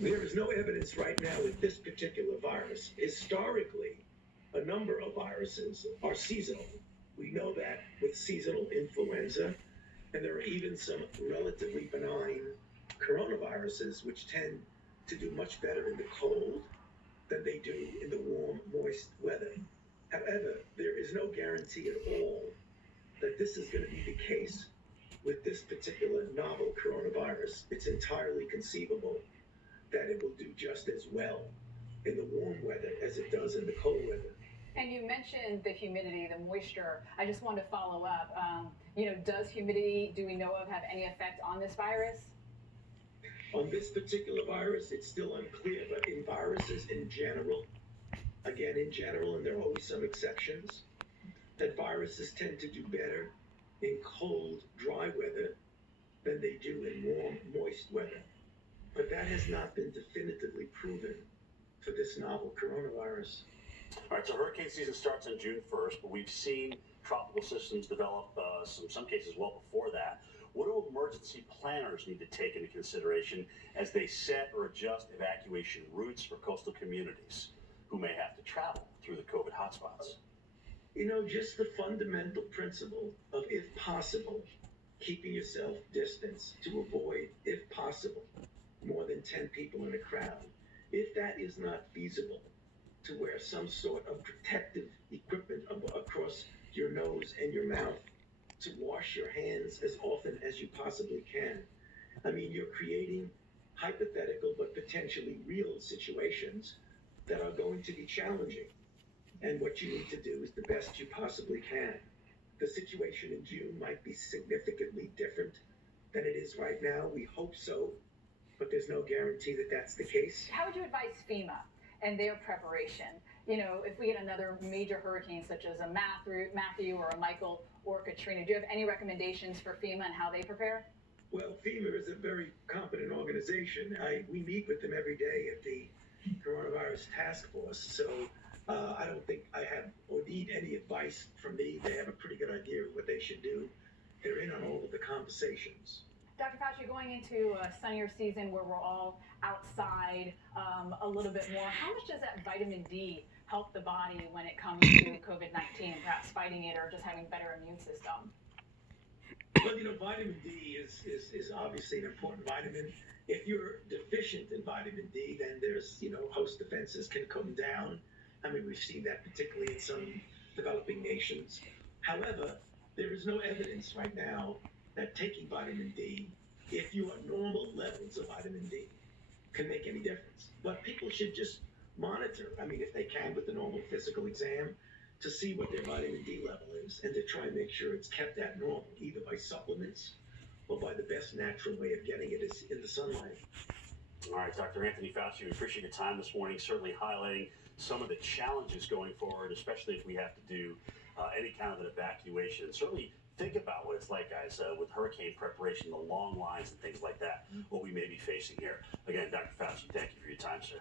There is no evidence right now with this particular virus. Historically, a number of viruses are seasonal. We know that with seasonal influenza, and there are even some relatively benign coronaviruses which tend to do much better in the cold than they do in the warm, moist weather. However, there is no guarantee at all that this is going to be the case with this particular novel coronavirus. It's entirely conceivable that it will do just as well in the warm weather as it does in the cold weather. And you mentioned the humidity, the moisture. I just want to follow up. Does humidity, do we know of, have any effect on this virus? On this particular virus, it's still unclear, but in viruses in general, and there are always some exceptions, that viruses tend to do better in cold, dry weather than they do in warm, moist weather. But that has not been definitively proven for this novel coronavirus. All right, so hurricane season starts on June 1st, but we've seen tropical systems develop some cases well before that. What do emergency planners need to take into consideration as they set or adjust evacuation routes for coastal communities who may have to travel through the COVID hotspots? Just the fundamental principle of, if possible, keeping yourself distanced to avoid, if possible, more than 10 people in a crowd. If that is not feasible, to wear some sort of protective equipment across your nose and your mouth, to wash your hands as often as you possibly can. I mean, you're creating hypothetical but potentially real situations that are going to be challenging. And what you need to do is the best you possibly can. The situation in June might be significantly different than it is right now. We hope so, but there's no guarantee that that's the case. How would you advise FEMA and their preparation? If we get another major hurricane such as a Matthew or a Michael or Katrina, do you have any recommendations for FEMA and how they prepare? Well, FEMA is a very competent organization. We meet with them every day at the Coronavirus Task Force, so I don't think I have or need any advice from me. They have a pretty good idea of what they should do. They're in on all of the conversations. Dr. Fauci, going into a sunnier season where we're all outside a little bit more, how much does that vitamin D help the body when it comes to COVID-19 and perhaps fighting it or just having a better immune system? Well, vitamin D is obviously an important vitamin. If you're deficient in vitamin D, then there's, host defenses can come down. I mean, we've seen that particularly in some developing nations. However, there is no evidence right now that taking vitamin D, if you are normal levels of vitamin D, can make any difference. But people should just monitor, if they can, with the normal physical exam, to see what their vitamin D level is and to try and make sure it's kept at normal, either by supplements or by the best natural way of getting it is in the sunlight. All right, Dr. Anthony Fauci, we appreciate your time this morning, certainly highlighting some of the challenges going forward, especially if we have to do any kind of an evacuation. Certainly think about what it's like, guys, with hurricane preparation, the long lines and things like that, what we may be facing here. Again, Dr. Fauci, thank you for your time, sir.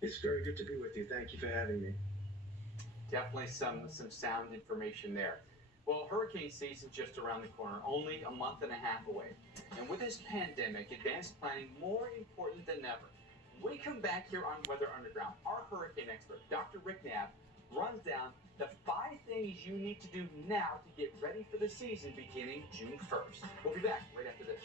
It's very good to be with you. Thank you for having me. Definitely some sound information there. Well, hurricane season's just around the corner, only a month and a half away. And with this pandemic, advanced planning more important than ever. When we come back here on Weather Underground, our hurricane expert, Dr. Rick Knapp, runs down the 5 things you need to do now to get ready for the season beginning June 1st. We'll be back right after this.